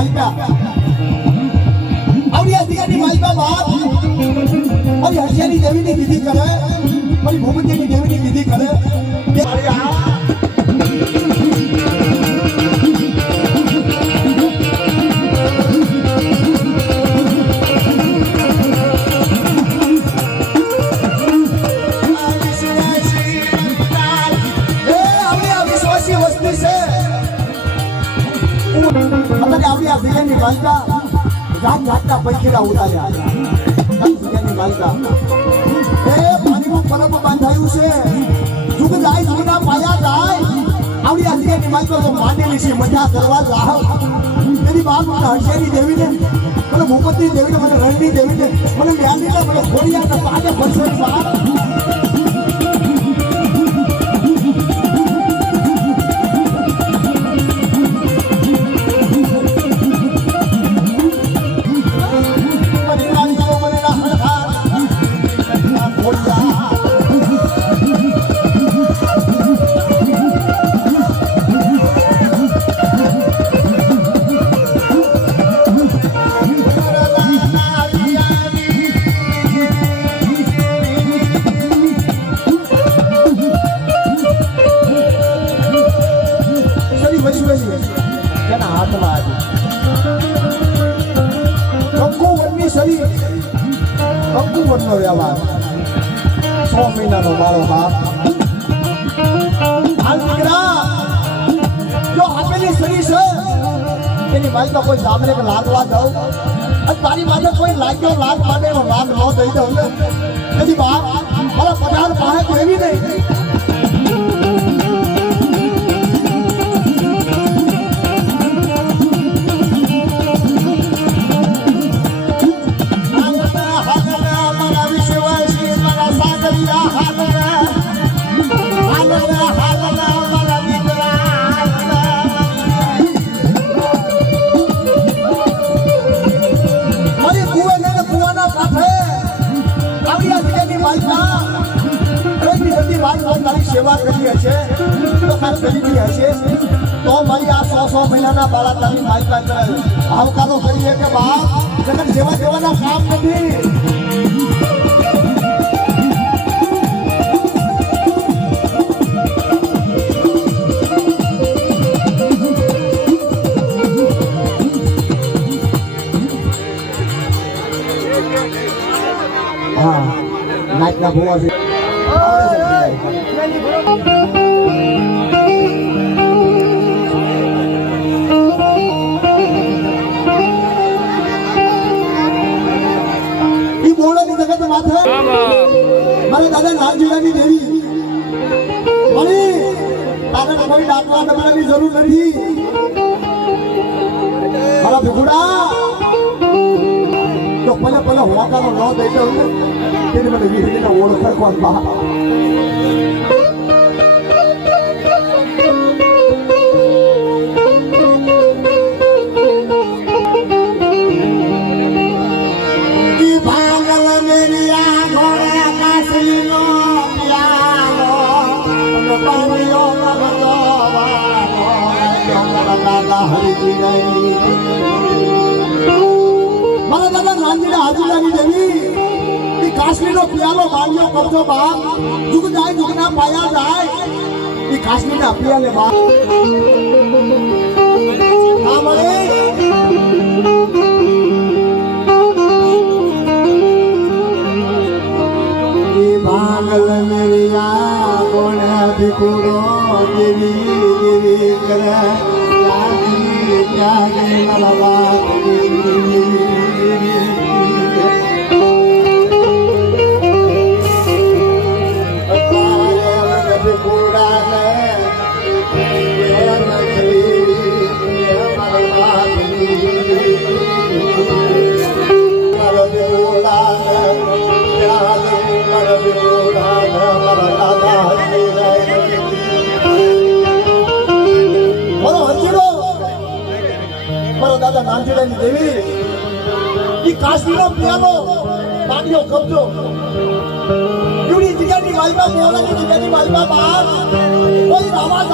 मालिका आवडी अधिकारी मालिका बाप और हर्षियानी देवी ની વિધિ કરે और ભૂપતિની દેવી ની વિધિ કરે मालिका जान जाता पैखेरा उतार्या जान मालिका ए पानी को परब बांधाયું છે जुग જાય जुगना પાયા જાય આવડી હસિયાની માલિકા તો માનેલી છે મજા કરવા જાવ તેની બાપ હસિયાની દેવીને મને ભૂપતની દેવીને મને રણની દેવીને મને મ્યાનીને મને ખોડિયાને પાડે પરસોઈ બાપ કંકુવનનો વ્યવહાર 6 મહિનાનો મારો બાપ હાલ દીકરા જો આપેલી શરી છે એની માલિકા કોઈ સામે કે લાગવા દઉં અને તારી માને કોઈ લાગ્યો લાગ માને એનો લાગ ન દઈ દઉં ને એની બાપ મારા પગાર પાસે તો એવી નહીં સેવા કરી હશે તો ખાસ કરી હશે તો મારી આ 100 મહિનાના બાળા તારી માલિકા કરે આવકારો કરીએ કે બાપ જગત સેવા દેવાના કામ નથી હા નાચના ભૂવા છે મારા દાદા નાગજીરાની દેવી મને તારે કોઈ ડાકવા દબાવવાની જરૂર નથી મારા ભીખુડા તો પહેલા હોકાનો ન દઈ દઉં તેને મને વીજળીને ઓળખ કોણ મારા દાદા નાનજીના હાજુલાની દેવી કાશ્મીરનો પિયાલો બાંધ્યો કરજો બાપ જુગ જાય જુગના પાયા જાય એ કાશ્મીરના પિયાલે બાપ હા મળે ભાગલ મેરિયા કોણ ભીખુડો દેવી દેવી કરે દાદા નાનજીરાની દેવી ઈ કાશ્મીરનો પિયાનો બાંધ્યો કબજો એવડી જગ્યાની માલિકા મોલાની જગ્યાની માલિકા બાપ કોઈ આવાજ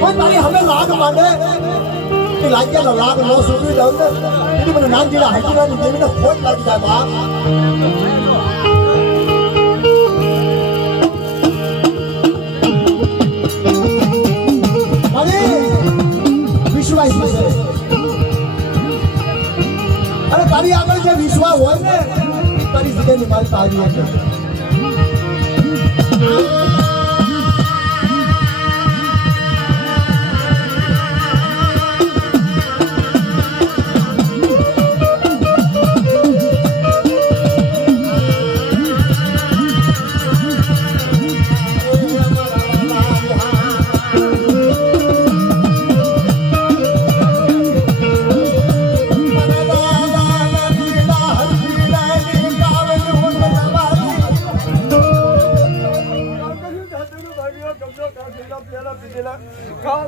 કોઈ તારી હવે લાગ માંડે એ લાગ્યાનો લાભ ન સુધરી દઉં ને એની મને નાનજીના હાજીરાની દેવીને ખોટ લાગી જાય બાપ. વિશ્વાસ છે અને તારી આગળ જે વિશ્વાસ હોય ને તારી જગ્યાની માલતા આવી છે.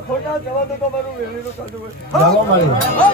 ખોટા જવા દો તો મારું વેલીનું કાઢું હોય.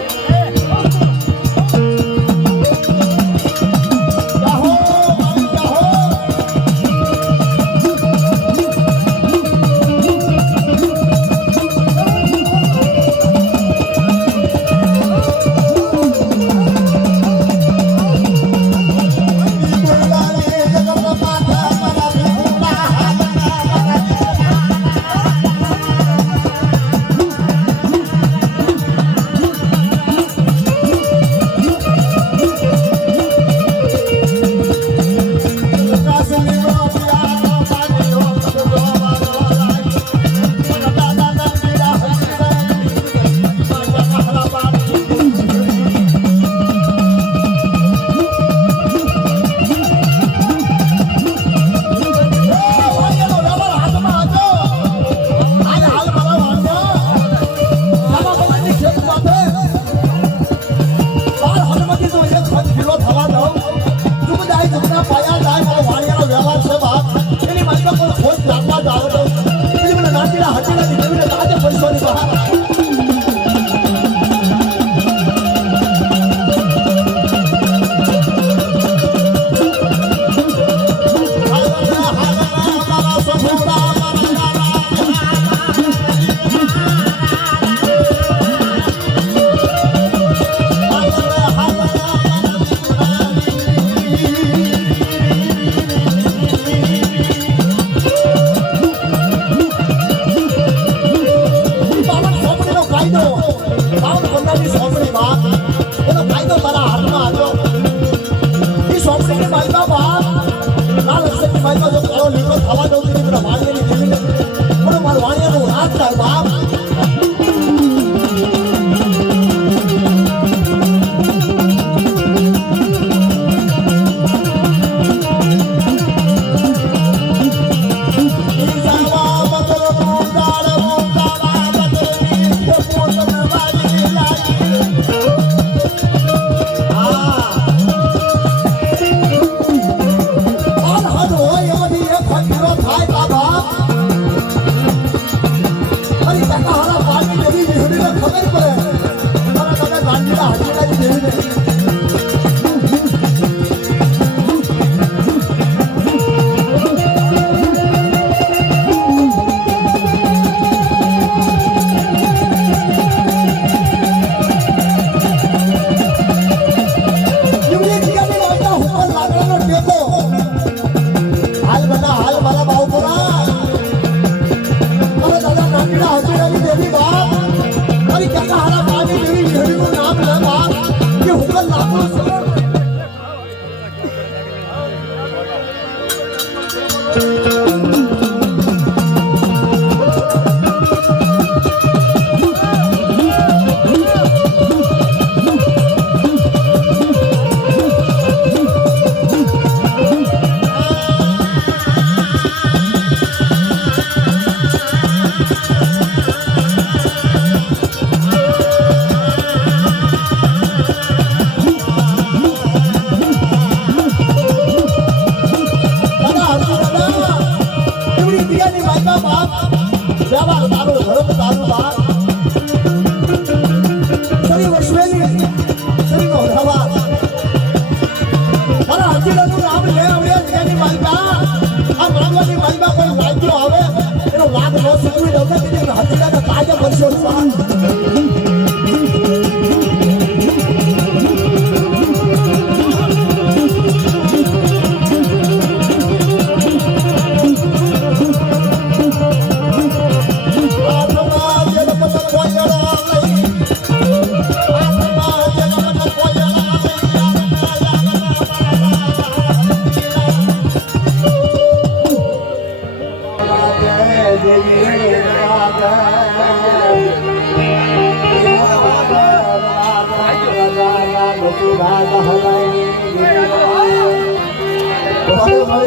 વાઘ નો સુકવી દઉં કે હાથીના કાજે પરસો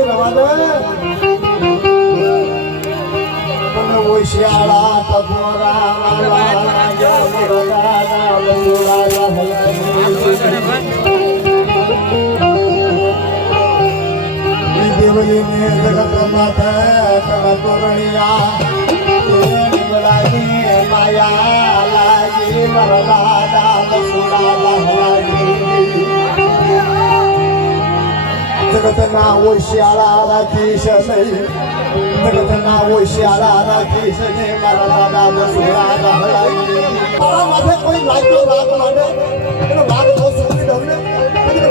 રવા દે મને ઓશિયાળા તપોરા દેવલી ને જગત માથે તોરણિયા માયા લાગી મરલા સુડા લાગી જગતના ઓશિયાળા રાખીશ નહીં જગતના ઓશિયાળા રાખીશ નહીં મારા દાદા સુડા લાગી મારા માથે કોઈ લાગ્યો રાગ માટે એનો રાગ તો સુની દઉં ને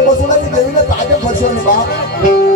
મસુડાની દેવીને તાજે ફરશો ને બાપ Thank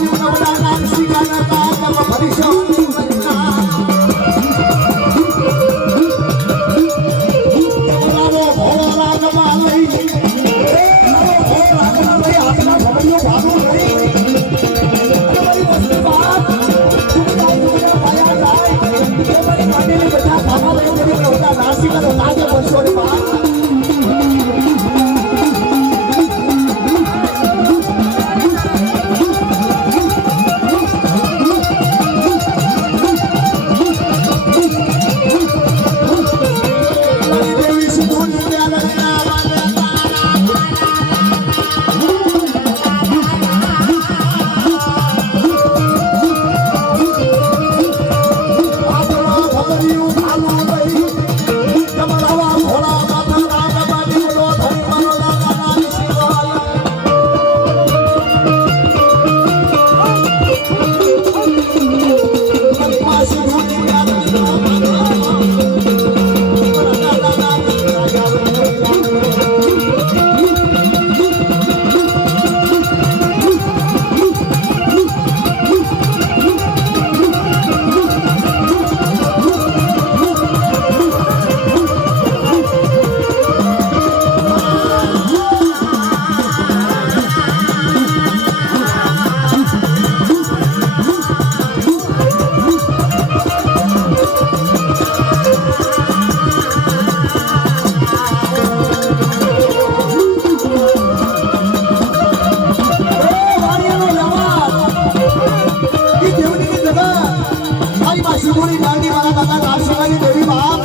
you. મારી માં શિવોની નાની મારા દાદા નારસોવાની દેવી બાપ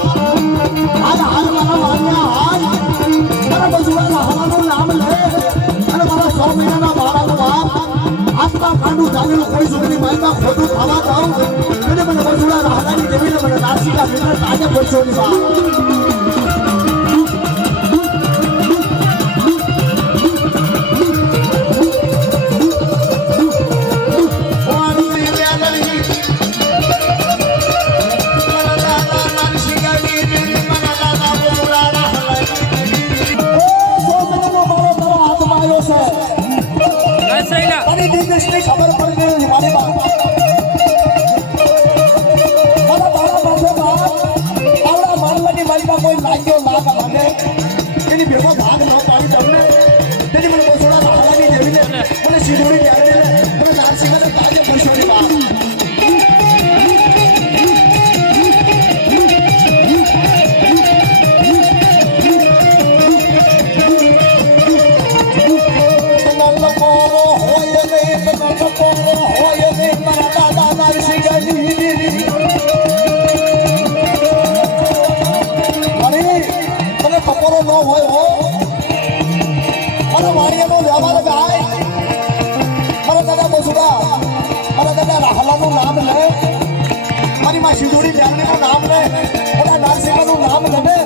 હાલ હાલ મારા માન્યા હાલ મારા બજુડા હવાનું નામ લે અને મારા 100 મહિનાના બાળાનો બાપ આત્મા કાંડું ચાલેલું કોઈ સુધીની માલમાં ખોટું થવા દઉં અને મને બજુડા હવાની દેવીને મને નારસિકા મિત્ર તાજે પૈસોની બાપ ખબર પડી ગઈ મારી બાપ મારા બાળા પાસે બાપ આવડા મારવાની મારીમાં કોઈ લાગ્યો લાગ મને એની ભેગો ભાગ ન પાડી તમને તેની મને બસોડા હવાની દેવીને મને સીધોડી ત્યારે મને નારસિંહાને તાજે પૈસોની બાપ શિવડી નામનું નામ લે બધા નારસિંહાનું નામ લે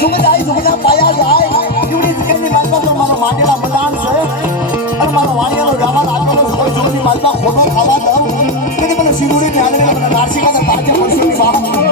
જુગ જાય જુગના પાયા જાય જીવડી જગ્યાની માલમાં તો મારો માંડેલા મદાન છે અને મારો વાણિયાનો વ્યવહાર આજનો કોઈ જુગની માલમાં ખોટો ખાવા દઉં તેથી મને શિવડી નામની બધા નારસિંહાને તાજે વર્ષોની વાત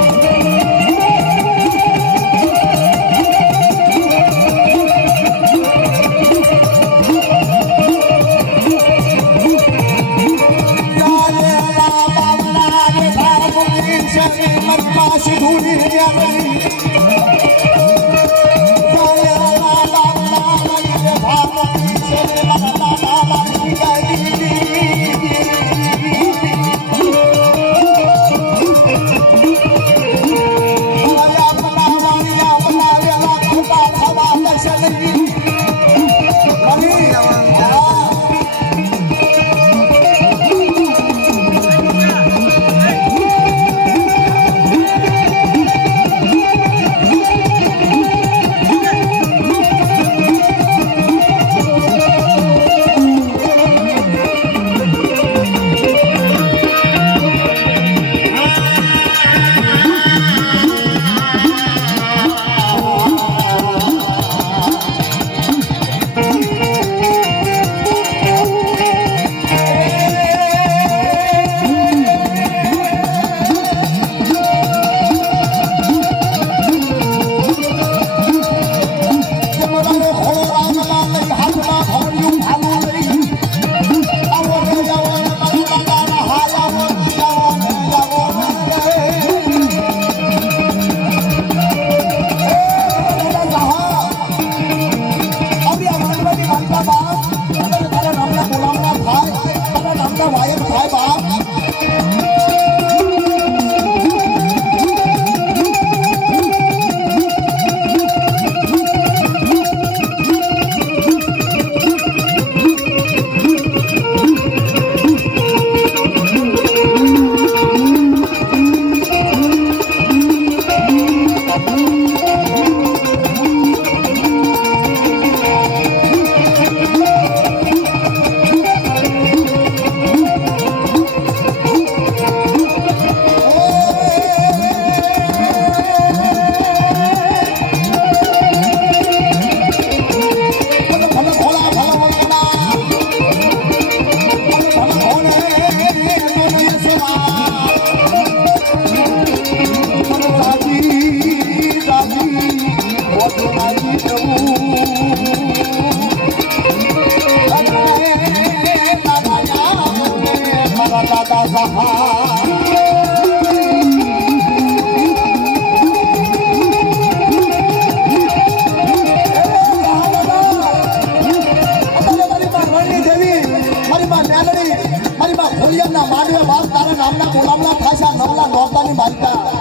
નામના ગુલામના ખાસા નવલા નોરતાની માલિકા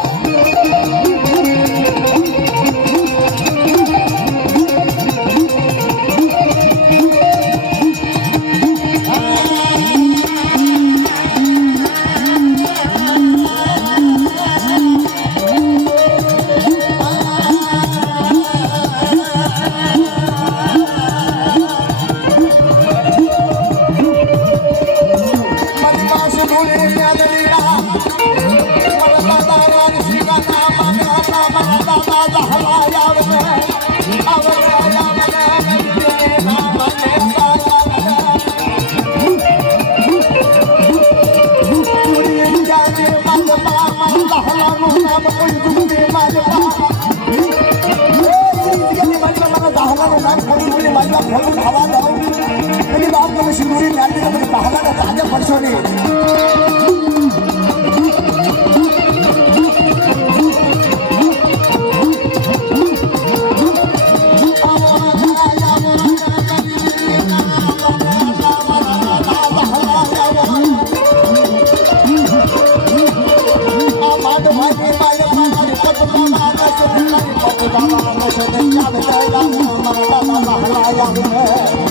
મારું નામ કોઈ દુખને મારવા એ જગ્યાની મારી મારા દાહલાનું નામ કોઈ દુખને મારવા ભલું ખાવા દઉં એની વાત તમે સિંદૂરી નાખી તમે દાહલાના તાજે પડશો નહીં Hãy subscribe cho kênh Ghiền Mì Gõ để không bỏ lỡ những video hấp dẫn